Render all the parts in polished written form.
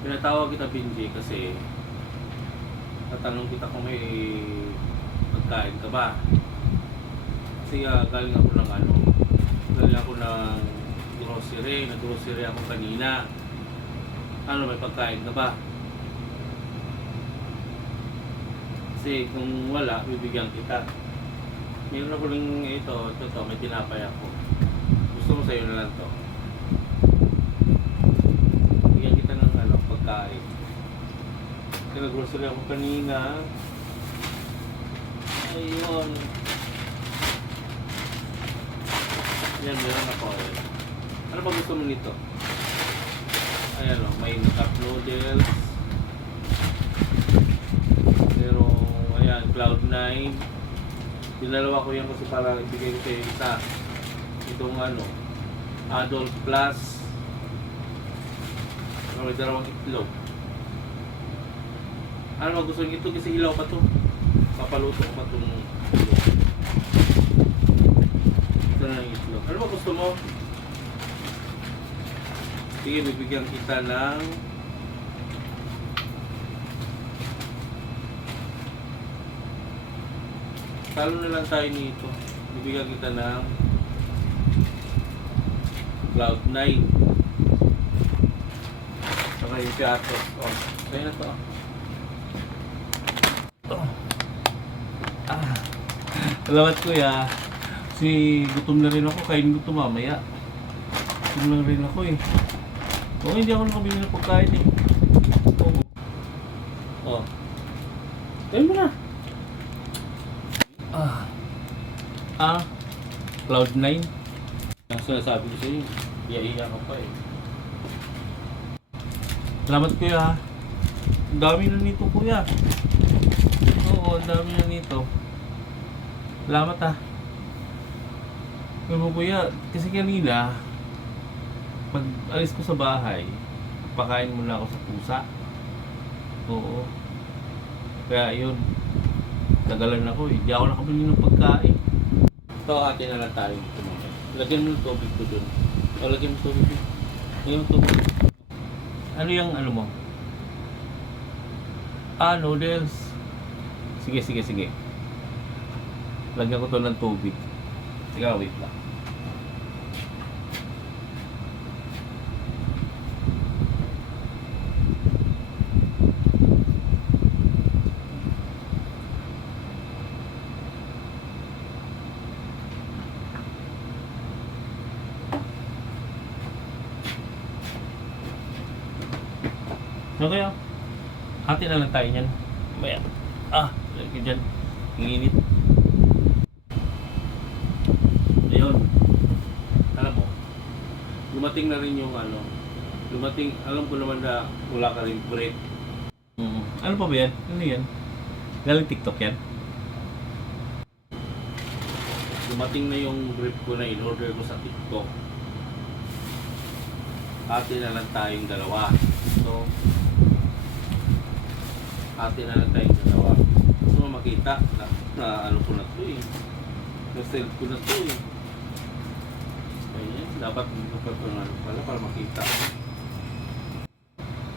Pinatawag kita Binji kasi tatanong kita kung may pagkain ka ba. Kasi galing ako ng grocery. Nag-grocery ako kanina. May pagkain ka ba? Kasi kung wala, bibigyan kita. Meron ako rin ito, may tinapay ako. Gusto mo sa'yo na lang to. Bigyan kita ng pagkain. Kasi nag-grocery ako kanina. Ayun. Yan, meron ako. Ano ba gusto mo nito? Ayan o, may cup noodles. Pero, ayan, Cloud9. Dinalawa ko yan kasi para ibigay ko kayo isa. Itong Adult Plus. May dalawang itlog. Ano ba gusto nyo ito? Kasi hilaw pa to. Papaluto ko pa itong itlog. Ito na yung itlog. Ano ba gusto mo? Sige, bibigyan kita ng talo na lang tayo nito. Bibigyan kita ng Cloud9. Saka yung piatos. Kaya na to. Salamat kuya. Kasi gutom na rin ako. Kain gutom mamaya. Gutom na rin ako eh. Hindi ako nakabili ng pagkain eh. Tayo mo na. Cloud9. Ang sinasabi ko sa'yo, iya-iya ka pa eh. Salamat kuya. Ang dami na nito kuya. Oo, ang dami na nito. Salamat Alam mo kuya, kasi kanina pag alis ko sa bahay, pakain muna ako sa pusa. Oo. Kaya yun, tagalan ako eh. Hindi ako nakabili ng pagkain. Ito, atin na lang tayo dito mga. Lagyan mo ng tubig ko dun. Lagyan mo ng tubig dun. Lagyan mo ng tubig. Ano yung mo? Noodles. Sige. Lagyan ko to ng tubig. Sige, wait lang. Okay, hati na lang tayo niyan. Maya. Lagi dyan. Inginit. Ayun. Alam mo, dumating na rin yung dumating, alam ko naman na wala ka rin break. Ano pa ba yan? Ano yan? Galing TikTok yan? Dumating na yung brief ko na in-order ko sa TikTok. Hati na lang tayong dalawa. So, hati na lang tayong dalawa. Gusto mo makita na ko na to eh. Na-save ko na to eh. Ayan, dapat pala para makita.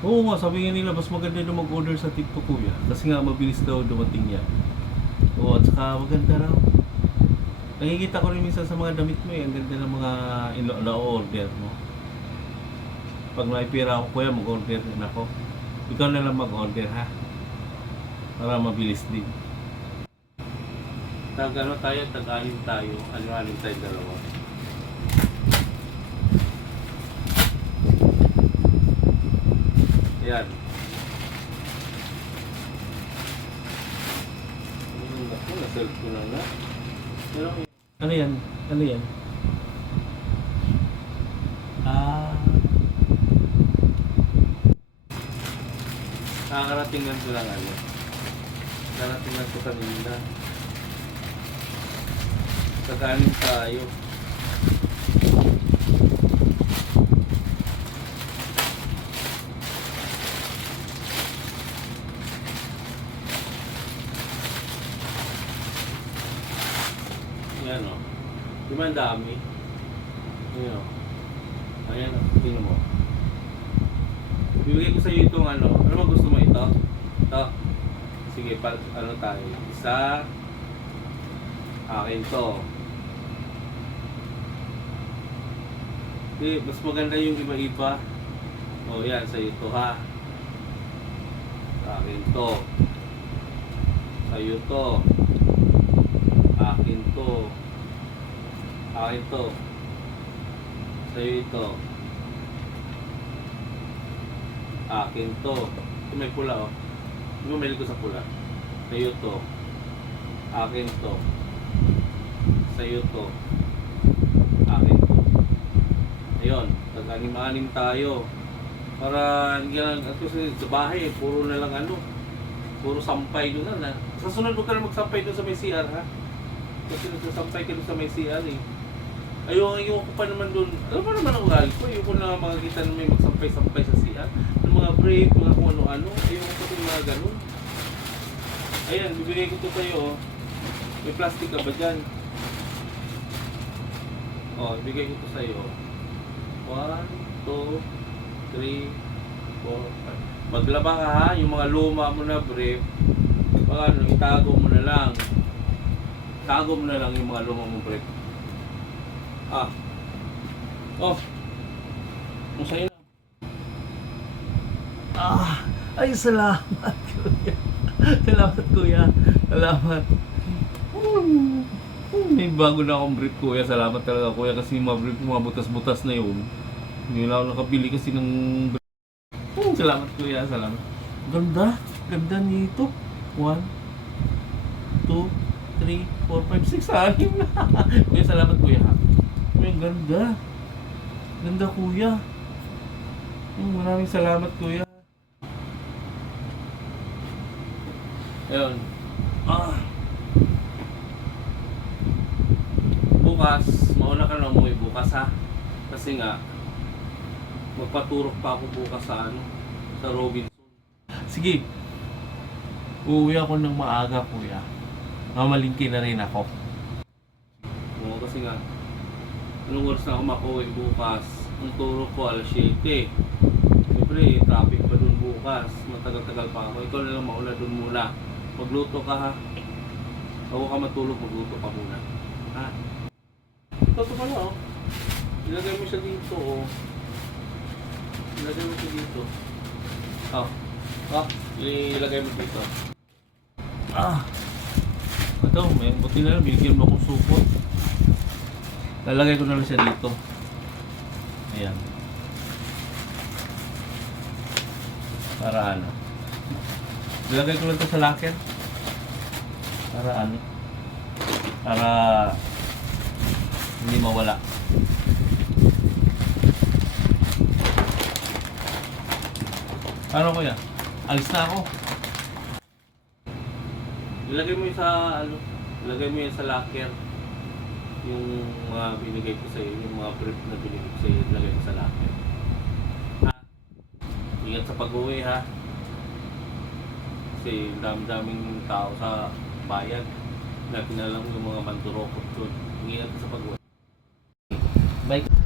Oo nga, sabi nga nila mas maganda na mag-order sa TikTok kuya. Kasi nga mabilis daw dumating yan. Oo, at saka maganda raw. Nakikita ko rin minsan sa mga damit mo eh. Ang ganda ng mga ino-order mo. Pag may pera ako kuya, mag-order din ako. Ikaw na lang mag-order ha. Para mabilis din. Tag-anim tayo. Ano-anim tayo dalawa. Yan. Ako, na-self ko na nga. Ano yan? Nakakarating lang ko lang Nakarating lang ko kanina. Kakanin tayo. Yan o. Di ba ang dami? Ayan o. Ayan o. Tingnan mo. bibigay ko sa iyo itong ano. Ano ba gusto mo ito? Ito. Sige, ano tayo? Isa. Akin to. Sige, mas maganda yung iba-iba. O yan, sa iyo to ha. Sa akin to. Sa iyo to. Akin to. Akin to. Sa iyo ito. Akin to. Ito may pula oh. Bumili ko sa pula. Sa iyo to. Akin to. Sa iyo to. Akin to. Ayun. Tag-anim-anim tayo. Para hindi lang kasi sa bahay puro na lang ano. Puro sampay doon na. Sa sunod huwag ka na magsampay doon sa may CR ha. Kasi nagsasampay ka doon sa may CR eh. Ayoko pa naman doon. Ano ba naman ang ugali ko? Ayoko na makakita na may magsampay-sampay sa CR. Ng mga brave, mga kung ano-ano. Ayoko pa yung mga ganun. Ayan, bibigay ko ito sa'yo. Oh. May plastic ka ba dyan? Oh, bibigay ko ito sa'yo. 1, 2, 3, 4, 5. Maglaba ka ha. Yung mga luma mo na brave. Baka ano, itago mo na lang. Itago mo na lang yung mga luma mo brave. Ah. Oh. Masaya na. Ah. Ay, salamat kuya. Salamat kuya. Salamat. May bago na akong brief kuya. Salamat talaga kuya kasi yung mga brief, mga butas-butas na yun. Hindi na ako nakabili kasi ng brief. Salamat kuya. Salamat. Ganda. Ganda nito. 1, 2, 3, 4, 5, 6. 6 na. Kuya, salamat kuya. Ang ganda. Ganda kuya. Maraming salamat kuya. Ayun. Ah. Bukas, mauna ka na umuwi bukas ha. Kasi nga magpaturok pa ako bukas sa ano, sa Robinson. Sige. Uuwi ako ng maaga kuya. Mamalingki na rin ako. Oo, kasi nga anong oras na ako makuwi bukas? Ang turo ko alas 7. Siyempre, traffic pa dun bukas. Matagal-tagal pa ako. Ikaw na lang mauna dun muna. Magluto ka ha. Bago ka matulog, magluto ka muna. Ha? Ito pala oh. Ilagay mo siya dito oh. Ilagay mo siya dito. Oh. Oh. Ilagay mo dito. Ah. Ito, may buti na lang. Binigyan mo akong supot. Lalagay ko na lang siya dito. Ayan. Para ano. Lalagay ko lang ito sa locker. Para ano. Para hindi mawala. Ano kuya? Alis na ako. Ilagay mo yung sa ano. Ilagay mo yung sa locker. Yung mga binigay ko sa iyo, yung mga brief na binigay ko sa iyo, ilagay mo sa locker. Ha? Ingat sa pag-uwi ha. Kasi dami-daming tao sa bayan. Natin na lang yung mga mandurokot doon. Ingat sa pag-uwi. Bye.